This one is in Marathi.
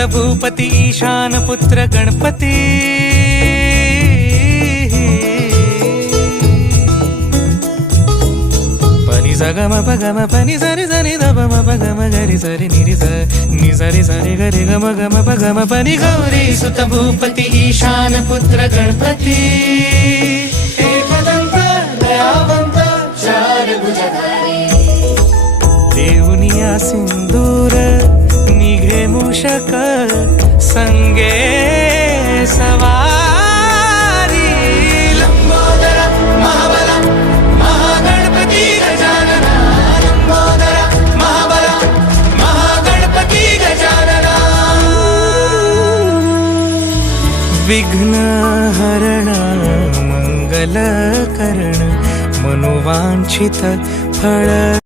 सुत भूपती ईशान पुत्र गणपती पनी सगम पगम पनी सरी सरी दबम पगम गरी सरी निरी नि सरी सरी गरी गम गम पगम पनी गौरी सुत भूपती ईशान पुत्र गणपती एकदंत दयावंत चार भुजधारी देवनिया सिंदूर निघे मूषक संगे सवारी लंबोदर महाबला महागणपती गजानना लंबोदर महाबला महागणपती गजानना विघ्न हरण मंगल करण मनोवांछित फळ